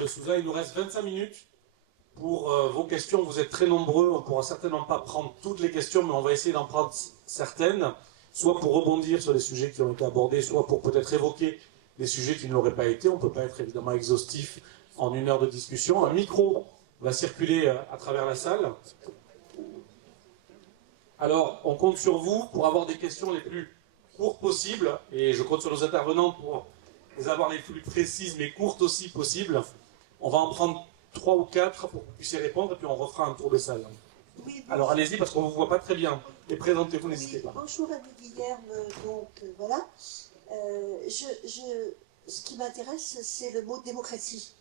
De Souza, il nous reste 25 minutes pour vos questions. Vous êtes très nombreux, on ne pourra certainement pas prendre toutes les questions, mais on va essayer d'en prendre certaines, soit pour rebondir sur les sujets qui ont été abordés, soit pour peut-être évoquer des sujets qui ne l'auraient pas été. On ne peut pas être évidemment exhaustif en une heure de discussion. Un micro va circuler à travers la salle. Alors, on compte sur vous pour avoir des questions les plus courtes possibles, et je compte sur nos intervenants pour les avoir les plus précises mais courtes aussi possibles. On va en prendre 3 ou 4 pour que vous puissiez répondre, et puis on refera un tour de salle. Oui, alors allez-y, parce qu'on ne vous voit pas très bien. Et présentez-vous, n'hésitez pas. Bonjour Annie Guilherme, voilà. Ce qui m'intéresse, c'est le mot démocratie,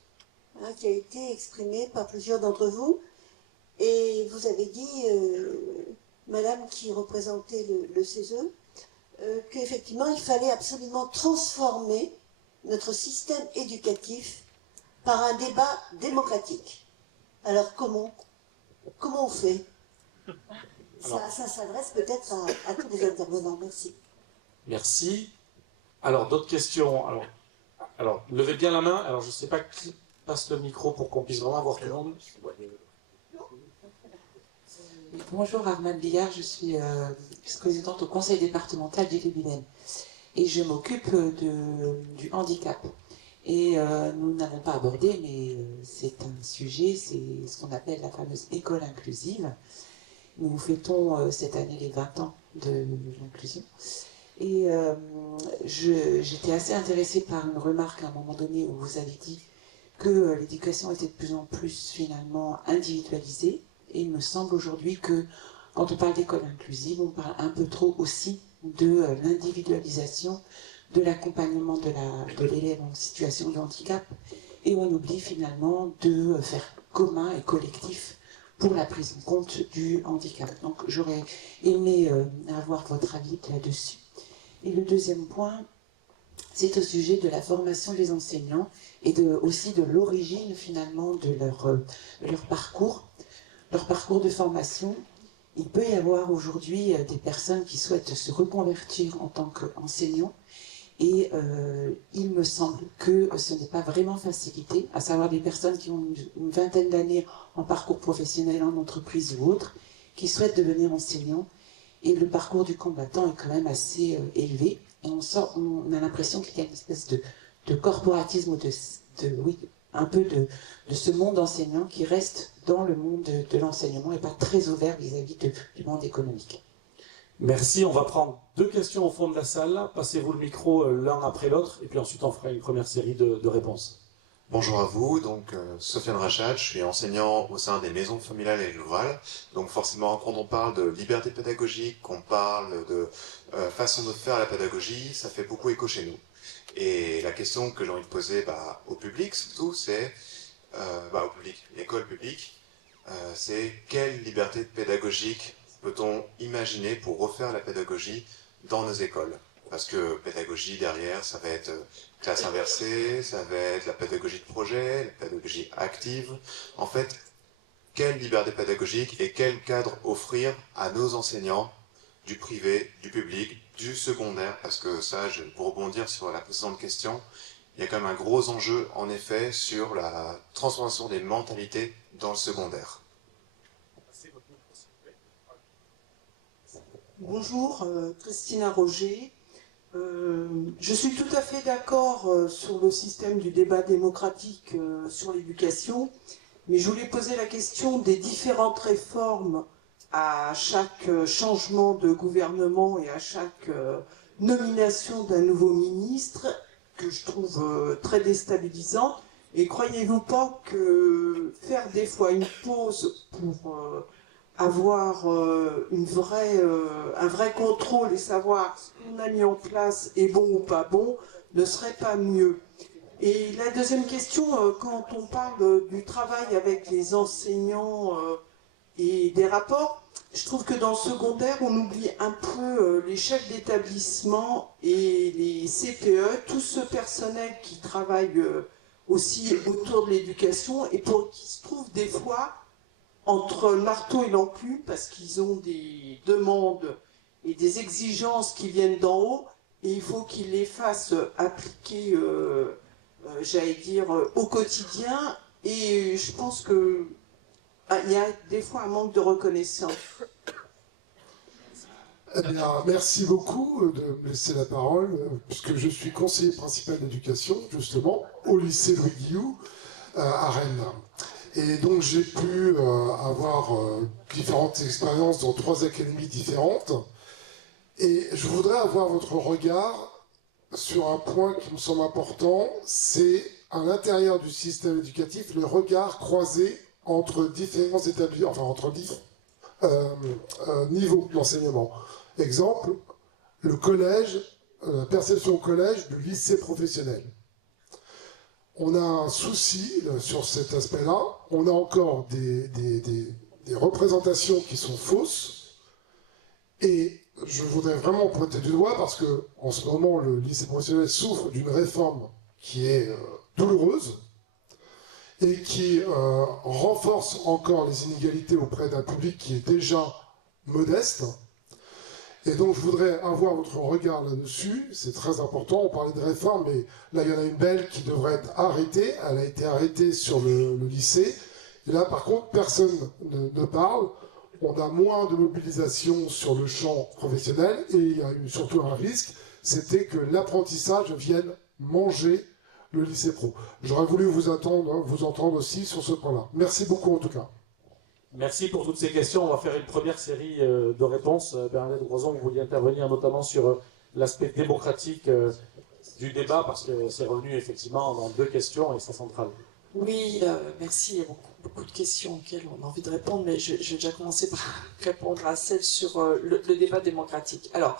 hein, qui a été exprimé par plusieurs d'entre vous. Et vous avez dit, madame qui représentait le CESE, qu'effectivement il fallait absolument transformer notre système éducatif par un débat démocratique. Alors comment on fait? Ça s'adresse peut-être à tous les intervenants. Merci. Merci. Alors, d'autres questions? Alors, levez bien la main. Alors, je ne sais pas qui passe le micro pour qu'on puisse vraiment voir tout le monde. Bonjour, Armande Billard, je suis vice-présidente au conseil départemental d'Ille-et-Vilaine et je m'occupe du handicap. Et nous n'avons pas abordé, mais c'est un sujet, c'est ce qu'on appelle la fameuse école inclusive. Nous fêtons cette année les 20 ans de l'inclusion. Et j'étais assez intéressée par une remarque à un moment donné où vous avez dit que l'éducation était de plus en plus finalement individualisée. Et il me semble aujourd'hui que quand on parle d'école inclusive, on parle un peu trop aussi de l'individualisation, de l'accompagnement de l'élève en situation de handicap, et on oublie finalement de faire commun et collectif pour la prise en compte du handicap. Donc j'aurais aimé avoir votre avis là-dessus. Et le deuxième point, c'est au sujet de la formation des enseignants et aussi de l'origine finalement de leur parcours de formation. Il peut y avoir aujourd'hui des personnes qui souhaitent se reconvertir en tant qu'enseignants et il me semble que ce n'est pas vraiment facilité, à savoir des personnes qui ont une vingtaine d'années en parcours professionnel en entreprise ou autre, qui souhaitent devenir enseignants, et le parcours du combattant est quand même assez élevé, et on a l'impression qu'il y a une espèce de corporatisme, un peu de ce monde enseignant qui reste dans le monde de l'enseignement et pas très ouvert vis-à-vis du monde économique. Merci, on va prendre 2 questions au fond de la salle. Passez-vous le micro l'un après l'autre, et puis ensuite on fera une première série de réponses. Bonjour à vous, donc Sofiane Rachat, je suis enseignant au sein des maisons familiales et rurales. Donc forcément, quand on parle de liberté pédagogique, qu'on parle de façon de faire la pédagogie, ça fait beaucoup écho chez nous. Et la question que j'ai envie de poser au public surtout, c'est, au public, l'école publique, c'est quelle liberté pédagogique peut-on imaginer pour refaire la pédagogie dans nos écoles? Parce que pédagogie derrière, ça va être classe inversée, ça va être la pédagogie de projet, la pédagogie active. En fait, quelle liberté pédagogique et quel cadre offrir à nos enseignants du privé, du public, du secondaire? Parce que ça, pour rebondir sur la précédente question, il y a quand même un gros enjeu, en effet, sur la transformation des mentalités dans le secondaire. Bonjour, Christina Roger. Je suis tout à fait d'accord sur le système du débat démocratique sur l'éducation, mais je voulais poser la question des différentes réformes à chaque changement de gouvernement et à chaque nomination d'un nouveau ministre, que je trouve très déstabilisant. Et croyez-vous pas que faire des fois une pause pour avoir un vrai contrôle et savoir ce qu'on a mis en place est bon ou pas bon, ne serait pas mieux? Et la deuxième question, quand on parle du travail avec les enseignants et des rapports, je trouve que dans le secondaire, on oublie un peu les chefs d'établissement et les CPE, tout ce personnel qui travaille aussi autour de l'éducation et qui se trouve des fois entre le marteau et l'enclume, parce qu'ils ont des demandes et des exigences qui viennent d'en haut, et il faut qu'ils les fassent appliquer j'allais dire, au quotidien. Et je pense que il y a des fois un manque de reconnaissance. Eh bien, merci beaucoup de me laisser la parole, puisque je suis conseiller principal d'éducation, justement, au lycée Louis Guillou, à Rennes. Et donc, j'ai pu avoir différentes expériences dans 3 académies différentes. Et je voudrais avoir votre regard sur un point qui me semble important, c'est à l'intérieur du système éducatif, le regard croisé entre différents établissements, enfin entre différents niveaux d'enseignement. Exemple, le collège, la perception au collège du lycée professionnel. On a un souci sur cet aspect-là. On a encore des représentations qui sont fausses. Et je voudrais vraiment pointer du doigt parce que en ce moment, le lycée professionnel souffre d'une réforme qui est douloureuse et qui renforce encore les inégalités auprès d'un public qui est déjà modeste. Et donc, je voudrais avoir votre regard là-dessus. C'est très important. On parlait de réforme, mais là, il y en a une belle qui devrait être arrêtée. Elle a été arrêtée sur le lycée. Et là, par contre, personne ne parle. On a moins de mobilisation sur le champ professionnel. Et il y a eu surtout un risque, c'était que l'apprentissage vienne manger le lycée pro. J'aurais voulu vous entendre aussi sur ce point-là. Merci beaucoup, en tout cas. Merci pour toutes ces questions. On va faire une première série de réponses. Bernadette Groison, vous vouliez intervenir notamment sur l'aspect démocratique du débat, parce que c'est revenu effectivement dans 2 questions et c'est central. Oui, merci. Il y a beaucoup de questions auxquelles on a envie de répondre, mais je vais déjà commencer par répondre à celle sur le débat démocratique. Alors,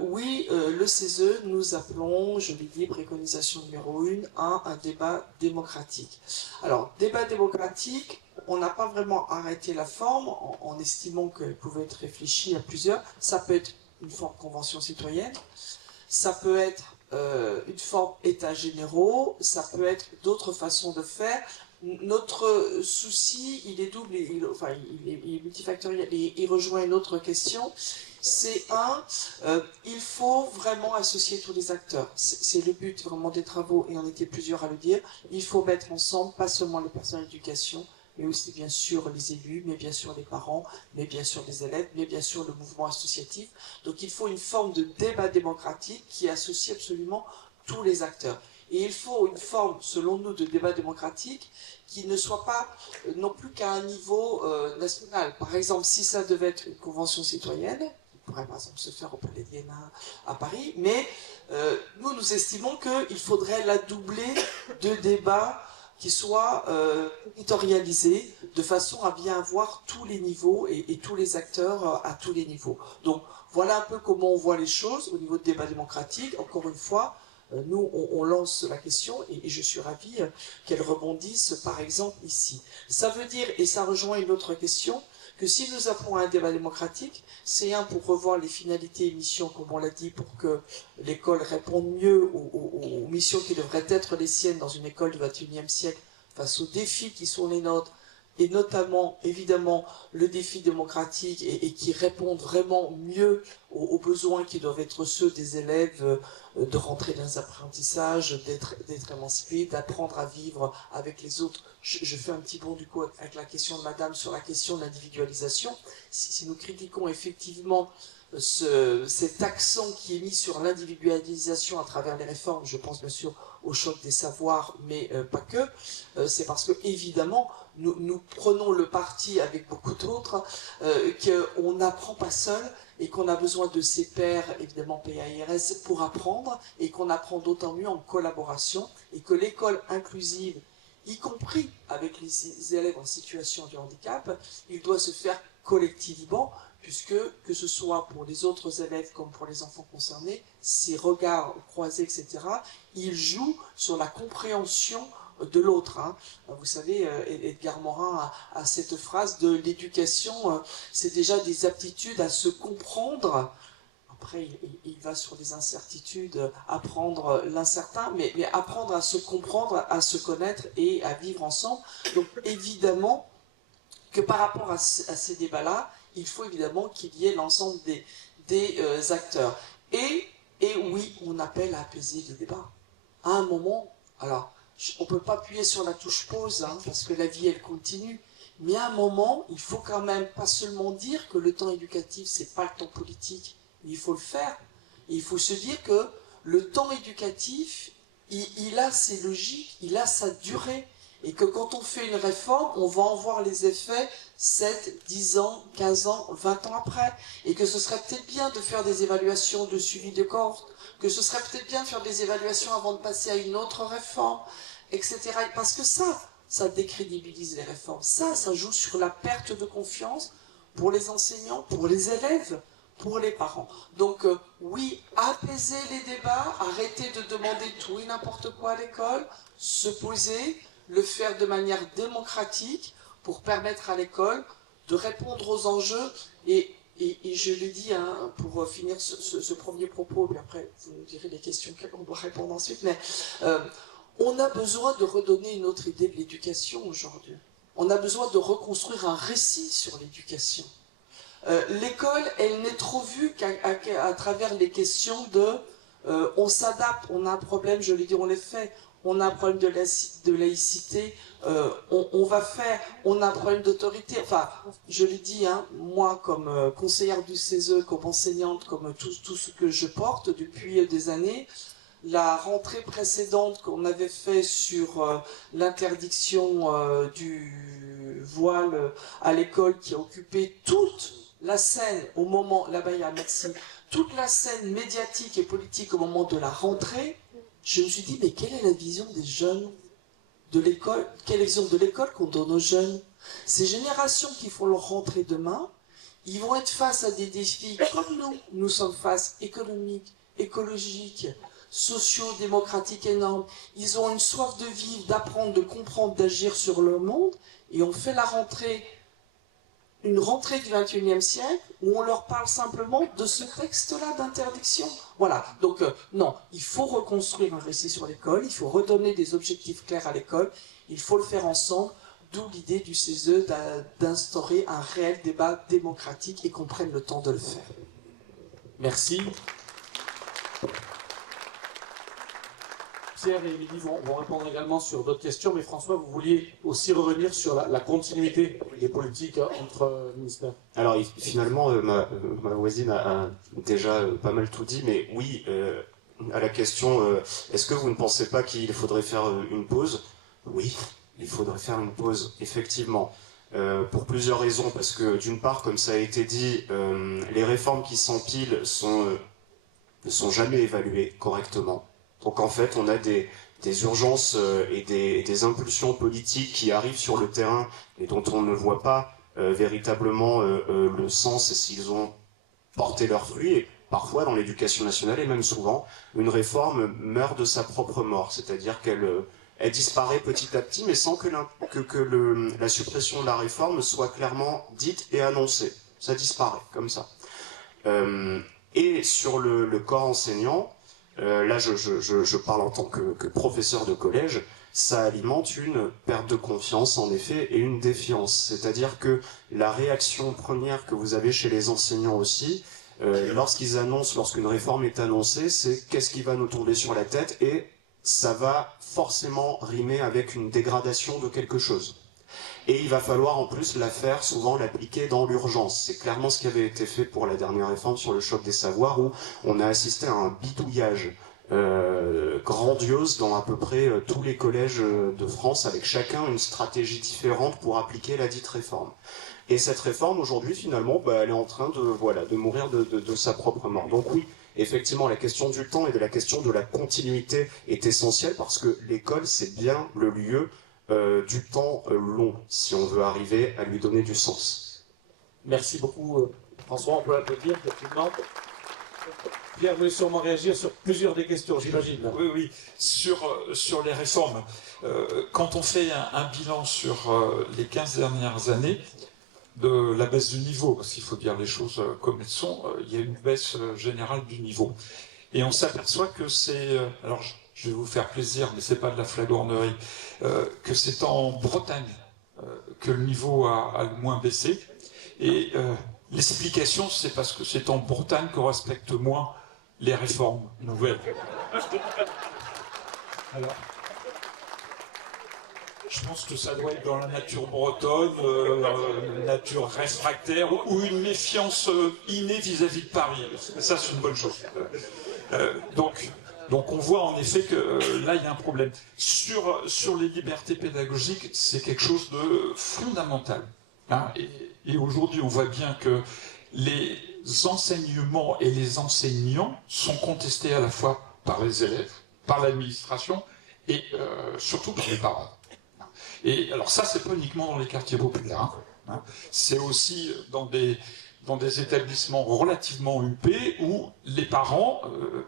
oui, le CESE, nous appelons, je l'ai dit, préconisation numéro 1, à un débat démocratique. Alors, débat démocratique, on n'a pas vraiment arrêté la forme en estimant qu'elle pouvait être réfléchie à plusieurs. Ça peut être une forme convention citoyenne, ça peut être une forme états généraux, ça peut être d'autres façons de faire. Notre souci, il est double, il est multifactoriel, et il rejoint une autre question. C'est il faut vraiment associer tous les acteurs. C'est le but vraiment des travaux, et on était plusieurs à le dire. Il faut mettre ensemble, pas seulement les personnes d'éducation, mais aussi bien sûr les élus, mais bien sûr les parents, mais bien sûr les élèves, mais bien sûr le mouvement associatif. Donc il faut une forme de débat démocratique qui associe absolument tous les acteurs. Et il faut une forme, selon nous, de débat démocratique qui ne soit pas non plus qu'à un niveau national. Par exemple, si ça devait être une convention citoyenne, qui pourrait par exemple se faire au Palais d'Iéna à Paris, mais nous estimons qu'il faudrait la doubler de débats qui soit territorialisé de façon à bien avoir tous les niveaux et tous les acteurs à tous les niveaux. Donc voilà un peu comment on voit les choses au niveau de débat démocratique. Encore une fois, nous on lance la question et je suis ravi qu'elle rebondisse par exemple ici. Ça veut dire, et ça rejoint une autre question, que si nous appelons à un débat démocratique, c'est pour revoir les finalités et missions, comme on l'a dit, pour que l'école réponde mieux aux missions qui devraient être les siennes dans une école du XXIe siècle, face aux défis qui sont les nôtres, et notamment, évidemment, le défi démocratique, et qui répondent vraiment mieux aux besoins qui doivent être ceux des élèves, de rentrer dans les apprentissages, d'être émancipés, d'apprendre à vivre avec les autres. Je fais un petit bond du coup avec la question de madame sur la question de l'individualisation. Si nous critiquons effectivement cet accent qui est mis sur l'individualisation à travers les réformes, je pense bien sûr au choc des savoirs, mais pas que, c'est parce que évidemment nous prenons le parti avec beaucoup d'autres qu'on n'apprend pas seul et qu'on a besoin de ses pairs, évidemment PAIRS, pour apprendre, et qu'on apprend d'autant mieux en collaboration, et que l'école inclusive, y compris avec les élèves en situation de handicap, il doit se faire collectivement, puisque, que ce soit pour les autres élèves comme pour les enfants concernés, ces regards croisés, etc., ils jouent sur la compréhension de l'autre. Vous savez, Edgar Morin a cette phrase de l'éducation, c'est déjà des aptitudes à se comprendre. Après, il va sur des incertitudes, apprendre l'incertain, mais apprendre à se comprendre, à se connaître et à vivre ensemble. Donc évidemment que par rapport à ces débats-là, il faut évidemment qu'il y ait l'ensemble des acteurs. Et oui, on appelle à apaiser les débats. À un moment, Alors, on ne peut pas appuyer sur la touche pause, hein, parce que la vie, elle continue. Mais à un moment, il faut quand même pas seulement dire que le temps éducatif, c'est pas le temps politique, mais il faut le faire. Et il faut se dire que le temps éducatif, il a ses logiques, il a sa durée. Et que quand on fait une réforme, on va en voir les effets 7, 10 ans, 15 ans, 20 ans après. Et que ce serait peut-être bien de faire des évaluations de suivi de cohorte, que ce serait peut-être bien de faire des évaluations avant de passer à une autre réforme, etc. Parce que ça décrédibilise les réformes. Ça joue sur la perte de confiance pour les enseignants, pour les élèves, pour les parents. Donc oui, apaiser les débats, arrêter de demander tout et n'importe quoi à l'école, se poser, le faire de manière démocratique pour permettre à l'école de répondre aux enjeux. Et je le dis, hein, pour finir ce premier propos, puis après vous nous direz les questions qu'on doit répondre ensuite, mais on a besoin de redonner une autre idée de l'éducation aujourd'hui. On a besoin de reconstruire un récit sur l'éducation. L'école, elle n'est trop vue qu'à travers les questions de on s'adapte, on a un problème, je l'ai dit, on les fait, on a un problème de laïcité, on va faire, on a un problème d'autorité. Enfin, je l'ai dit, hein, moi comme conseillère du CESE, comme enseignante, comme tout ce que je porte depuis des années, la rentrée précédente qu'on avait fait sur l'interdiction du voile à l'école qui a occupé toute la scène au moment, là-bas il y a merci, toute la scène médiatique et politique au moment de la rentrée, je me suis dit, mais quelle est la vision des jeunes de l'école? Quelle est la vision de l'école qu'on donne aux jeunes? Ces générations qui font leur rentrée demain, ils vont être face à des défis comme nous sommes face, économiques, écologiques, sociaux, démocratiques énormes. Ils ont une soif de vivre, d'apprendre, de comprendre, d'agir sur le monde, et on fait la rentrée, une rentrée du XXIe siècle, où on leur parle simplement de ce texte-là d'interdiction. Voilà, donc non, il faut reconstruire un récit sur l'école, il faut redonner des objectifs clairs à l'école, il faut le faire ensemble, d'où l'idée du CESE d'instaurer un réel débat démocratique et qu'on prenne le temps de le faire. Merci. Pierre et Émilie vont répondre également sur d'autres questions, mais François, vous vouliez aussi revenir sur la continuité des politiques entre ministères. Alors finalement, ma voisine a déjà pas mal tout dit, mais oui, à la question, est-ce que vous ne pensez pas qu'il faudrait faire une pause? Oui, il faudrait faire une pause, effectivement, pour plusieurs raisons, parce que d'une part, comme ça a été dit, les réformes qui s'empilent ne sont jamais évaluées correctement. Donc en fait, on a des urgences et des impulsions politiques qui arrivent sur le terrain et dont on ne voit pas véritablement le sens et s'ils ont porté leurs fruits. Et parfois, dans l'éducation nationale, et même souvent, une réforme meurt de sa propre mort. C'est-à-dire qu'elle disparaît petit à petit, mais sans que la suppression de la réforme soit clairement dite et annoncée. Ça disparaît, comme ça. Et sur le corps enseignant, là, je parle en tant que professeur de collège, ça alimente une perte de confiance, en effet, et une défiance. C'est-à-dire que la réaction première que vous avez chez les enseignants aussi, lorsqu'une réforme est annoncée, c'est qu'est-ce qui va nous tomber sur la tête, et ça va forcément rimer avec une dégradation de quelque chose. Et il va falloir en plus souvent l'appliquer dans l'urgence. C'est clairement ce qui avait été fait pour la dernière réforme sur le choc des savoirs, où on a assisté à un bidouillage grandiose dans à peu près tous les collèges de France, avec chacun une stratégie différente pour appliquer la dite réforme. Et cette réforme, aujourd'hui, finalement, elle est en train de mourir de sa propre mort. Donc oui, effectivement, la question du temps et de la question de la continuité est essentielle, parce que l'école, c'est bien le lieu du temps long, si on veut arriver à lui donner du sens. Merci beaucoup, François. On peut l'applaudir, effectivement. Pierre voulait sûrement réagir sur plusieurs des questions, j'imagine. Oui. Sur les réformes. Quand on fait un bilan sur les 15 dernières années, de la baisse du niveau, parce qu'il faut dire les choses comme elles sont, il y a une baisse générale du niveau. Et on s'aperçoit que c'est... alors, je vais vous faire plaisir, mais c'est pas de la flagornerie, que c'est en Bretagne que le niveau a le moins baissé. Et l'explication, c'est parce que c'est en Bretagne qu'on respecte moins les réformes nouvelles. Alors, je pense que ça doit être dans la nature bretonne, nature réfractaire, ou une méfiance innée vis-à-vis de Paris. Ça, c'est une bonne chose. Donc on voit en effet que là, il y a un problème. Sur les libertés pédagogiques, c'est quelque chose de fondamental. Hein, et aujourd'hui, on voit bien que les enseignements et les enseignants sont contestés à la fois par les élèves, par l'administration et surtout par les parents. Et alors ça, c'est pas uniquement dans les quartiers populaires, hein, c'est aussi dans des établissements relativement huppés où les parents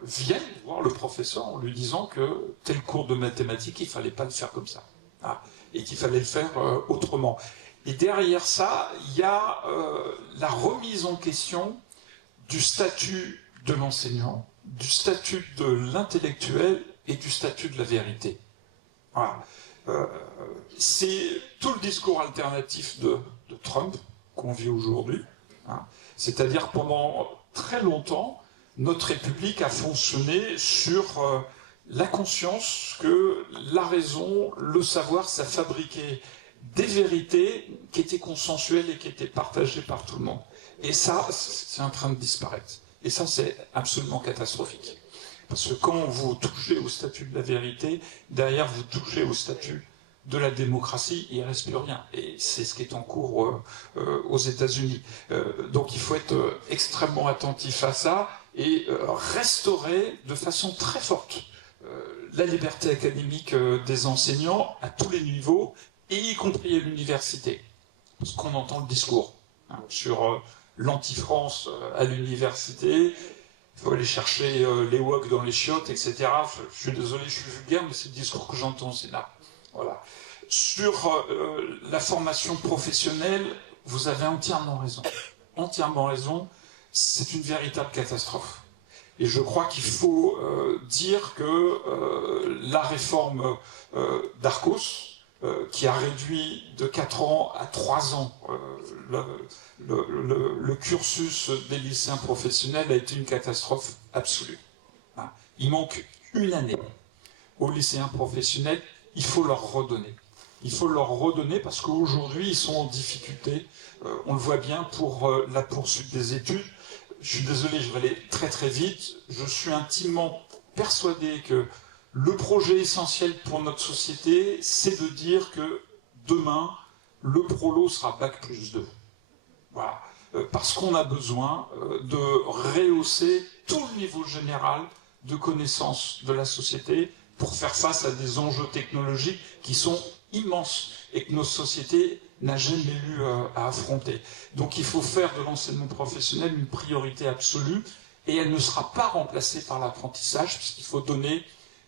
viennent voir le professeur en lui disant que tel cours de mathématiques, il fallait pas le faire comme ça, hein, et qu'il fallait le faire autrement. Et derrière ça, il y a la remise en question du statut de l'enseignant, du statut de l'intellectuel et du statut de la vérité. Voilà. C'est tout le discours alternatif de Trump qu'on vit aujourd'hui. Hein. C'est-à-dire pendant très longtemps, notre République a fonctionné sur la conscience que la raison, le savoir, ça fabriquait des vérités qui étaient consensuelles et qui étaient partagées par tout le monde. Et ça, c'est en train de disparaître. Et ça, c'est absolument catastrophique. Parce que quand vous touchez au statut de la vérité, derrière, vous touchez au statut de la démocratie, il ne reste plus rien. Et c'est ce qui est en cours aux États-Unis. Donc il faut être extrêmement attentif à ça et restaurer de façon très forte la liberté académique des enseignants à tous les niveaux, et y compris à l'université. Parce qu'on entend le discours hein, sur l'anti-France à l'université, il faut aller chercher les woks dans les chiottes, etc. Je suis désolé, je suis vulgaire, mais c'est le discours que j'entends au Sénat. Voilà. Sur la formation professionnelle, vous avez entièrement raison. Entièrement raison, c'est une véritable catastrophe. Et je crois qu'il faut dire que la réforme d'Arcos, qui a réduit de 4 ans à 3 ans le cursus des lycéens professionnels, a été une catastrophe absolue. Il manque une année aux lycéens professionnels, il faut leur redonner. Il faut leur redonner parce qu'aujourd'hui, ils sont en difficulté, on le voit bien, pour la poursuite des études. Je suis désolé, je vais aller très très vite. Je suis intimement persuadé que le projet essentiel pour notre société, c'est de dire que demain, le prolo sera Bac+2. Voilà. Parce qu'on a besoin de rehausser tout le niveau général de connaissance de la société pour faire face à des enjeux technologiques qui sont immenses et que nos sociétés n'a jamais eu à affronter. Donc il faut faire de l'enseignement professionnel une priorité absolue et elle ne sera pas remplacée par l'apprentissage puisqu'il faut donner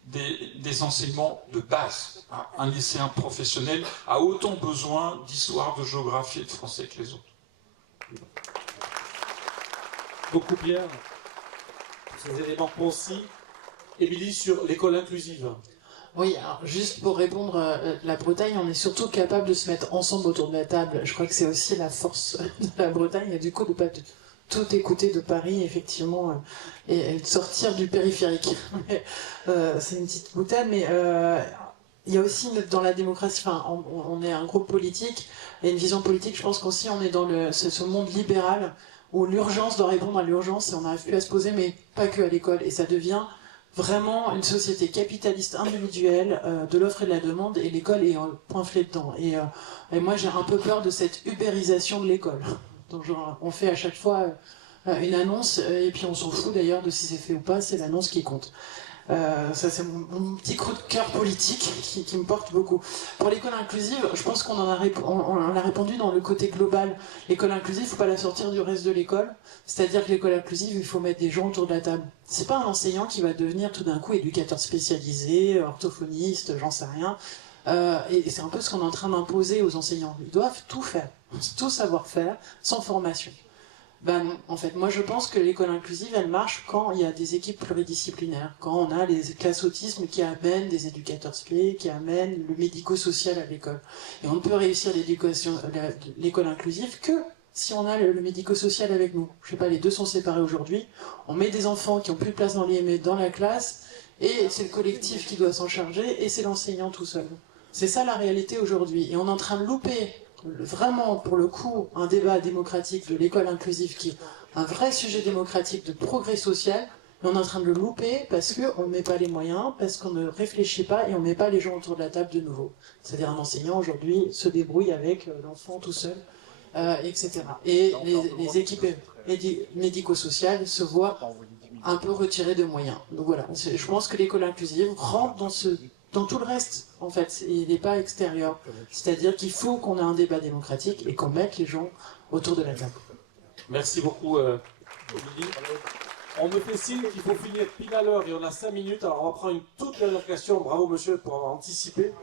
des enseignements de base. Un lycéen professionnel a autant besoin d'histoire, de géographie et de français que les autres. Beaucoup bien. Ces éléments concis. Émilie, sur l'école inclusive. Oui, alors juste pour répondre, la Bretagne, on est surtout capable de se mettre ensemble autour de la table. Je crois que c'est aussi la force de la Bretagne, et du coup de pas tout écouter de Paris, effectivement, et de sortir du périphérique. C'est une petite boutade, mais il y a aussi dans la démocratie, enfin, on est un groupe politique, et une vision politique, je pense qu'aussi on est dans ce monde libéral, où l'urgence doit répondre à l'urgence, et on n'arrive plus à se poser, mais pas que à l'école, et ça devient vraiment une société capitaliste individuelle de l'offre et de la demande, et l'école est poinflée dedans. Et moi j'ai un peu peur de cette ubérisation de l'école. Donc genre, on fait à chaque fois une annonce, et puis on s'en fout d'ailleurs de si c'est fait ou pas, c'est l'annonce qui compte. Ça c'est mon petit coup de cœur politique qui me porte beaucoup. Pour l'école inclusive, je pense qu'on en a répondu dans le côté global. L'école inclusive, il ne faut pas la sortir du reste de l'école. C'est-à-dire que l'école inclusive, il faut mettre des gens autour de la table. C'est pas un enseignant qui va devenir tout d'un coup éducateur spécialisé, orthophoniste, j'en sais rien. Et c'est un peu ce qu'on est en train d'imposer aux enseignants. Ils doivent tout faire, tout savoir faire, sans formation. Ben non, en fait, moi je pense que l'école inclusive, elle marche quand il y a des équipes pluridisciplinaires, quand on a les classes autisme qui amènent des éducateurs spé, qui amènent le médico-social à l'école. Et on ne peut réussir l'école inclusive que si on a le médico-social avec nous. Je sais pas, les deux sont séparés aujourd'hui. On met des enfants qui ont plus de place dans l'IME dans la classe, et c'est le collectif qui doit s'en charger, et c'est l'enseignant tout seul. C'est ça la réalité aujourd'hui. Et on est en train de louper, vraiment, pour le coup, un débat démocratique de l'école inclusive qui est un vrai sujet démocratique de progrès social. Et on est en train de le louper parce qu'on ne met pas les moyens, parce qu'on ne réfléchit pas et on ne met pas les gens autour de la table de nouveau. C'est-à-dire un enseignant aujourd'hui se débrouille avec l'enfant tout seul, etc. Et les équipes médico-sociales se voient un peu retirées de moyens. Donc voilà, je pense que l'école inclusive rentre dans tout le reste, en fait. Il n'est pas extérieur. C'est-à-dire qu'il faut qu'on ait un débat démocratique et qu'on mette les gens autour de la table. Merci beaucoup, Émilie. On me fait signe qu'il faut finir pile à l'heure et on a 5 minutes. Alors on va prendre une toute dernière question. Bravo monsieur pour avoir anticipé.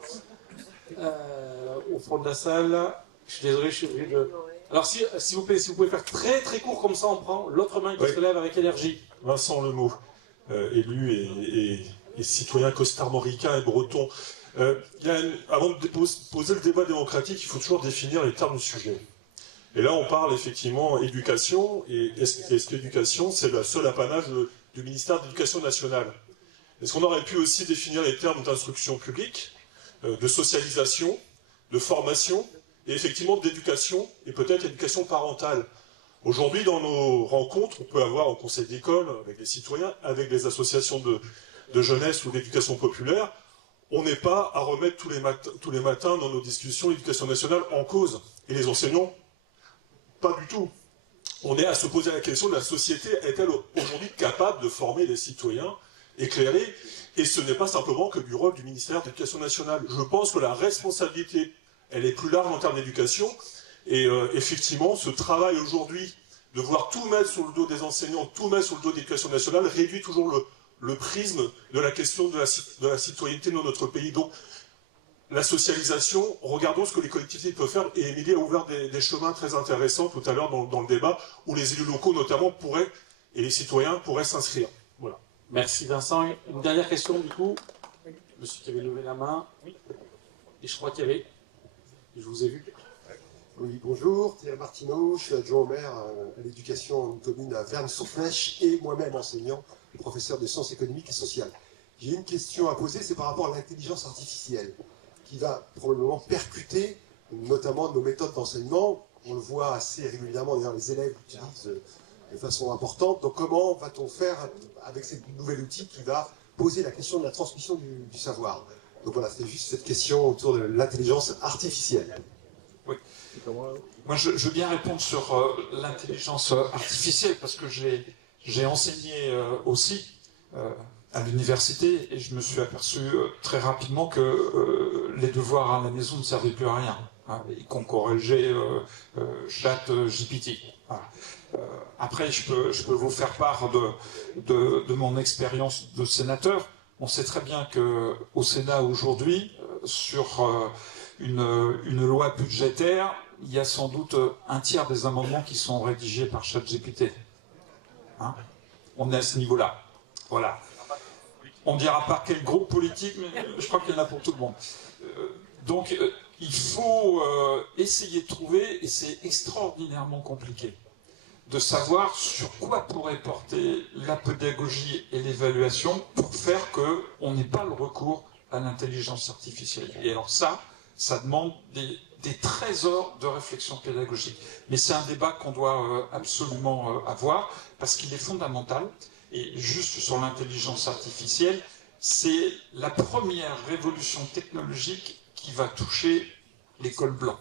Au fond de la salle. Je suis désolé, je suis obligé de... Alors s'il vous plaît, si vous pouvez faire très très court comme ça, on prend l'autre main qui se lève avec énergie. Vincent Lemot, élu et citoyen costarmoricain et breton. Avant de poser le débat démocratique, il faut toujours définir les termes du sujet. Et là, on parle effectivement éducation, et est-ce qu'éducation, c'est le seul apanage du ministère de l'Éducation nationale? Est-ce qu'on aurait pu aussi définir les termes d'instruction publique, de socialisation, de formation, et effectivement d'éducation, et peut-être éducation parentale? Aujourd'hui, dans nos rencontres, on peut avoir au conseil d'école, avec les citoyens, avec les associations de jeunesse ou d'éducation populaire, on n'est pas à remettre tous les matins dans nos discussions l'éducation nationale en cause. Et les enseignants, pas du tout. On est à se poser la question de la société, est-elle aujourd'hui capable de former les citoyens éclairés? Et ce n'est pas simplement que du rôle du ministère de l'Éducation nationale. Je pense que la responsabilité, elle est plus large en termes d'éducation. Et effectivement, ce travail aujourd'hui de voir tout mettre sur le dos des enseignants, tout mettre sur le dos de l'Éducation nationale, réduit toujours le prisme de la question de la citoyenneté dans notre pays. Donc, la socialisation, regardons ce que les collectivités peuvent faire, et Émilie a ouvert des chemins très intéressants tout à l'heure dans le débat, où les élus locaux notamment pourraient, et les citoyens pourraient s'inscrire. Voilà. Merci Vincent. Une dernière question du coup. Monsieur qui avait levé la main. Et je crois qu'il y avait... Je vous ai vu. Oui, bonjour, Théa Martineau, je suis adjoint au maire à l'éducation en commune à Verne-sur-Flèche et moi-même enseignant, professeur de sciences économiques et sociales. J'ai une question à poser, c'est par rapport à l'intelligence artificielle, qui va probablement percuter notamment nos méthodes d'enseignement. On le voit assez régulièrement, d'ailleurs les élèves l'utilisent de façon importante. Donc comment va-t-on faire avec ce nouvel outil qui va poser la question de la transmission du savoir? Donc voilà, c'est juste cette question autour de l'intelligence artificielle. Oui. Moi, je veux bien répondre sur l'intelligence artificielle, parce que j'ai enseigné aussi à l'université, et je me suis aperçu très rapidement que les devoirs à la maison ne servaient plus à rien, hein, et qu'on corrigeait ChatGPT. Voilà. Après, je peux vous faire part de mon expérience de sénateur. On sait très bien qu'au Sénat aujourd'hui, sur une loi budgétaire, il y a sans doute un tiers des amendements qui sont rédigés par ChatGPT. Hein, on est à ce niveau-là. Voilà. On ne dira pas quel groupe politique, mais je crois qu'il y en a pour tout le monde. Donc, il faut essayer de trouver, et c'est extraordinairement compliqué, de savoir sur quoi pourrait porter la pédagogie et l'évaluation pour faire qu'on n'ait pas le recours à l'intelligence artificielle. Et alors ça demande des trésors de réflexion pédagogique. Mais c'est un débat qu'on doit absolument avoir, parce qu'il est fondamental. Et juste sur l'intelligence artificielle, c'est la première révolution technologique qui va toucher les cols blancs.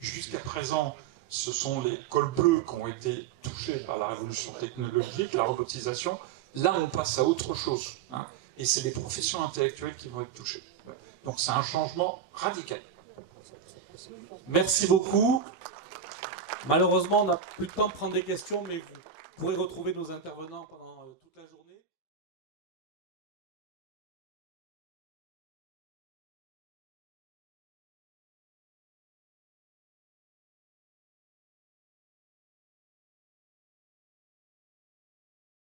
Jusqu'à présent, ce sont les cols bleus qui ont été touchés par la révolution technologique, la robotisation. Là, on passe à autre chose, hein, et c'est les professions intellectuelles qui vont être touchées. Donc c'est un changement radical. Merci beaucoup. Malheureusement, on n'a plus de temps de prendre des questions, mais vous pourrez retrouver nos intervenants pendant toute la journée.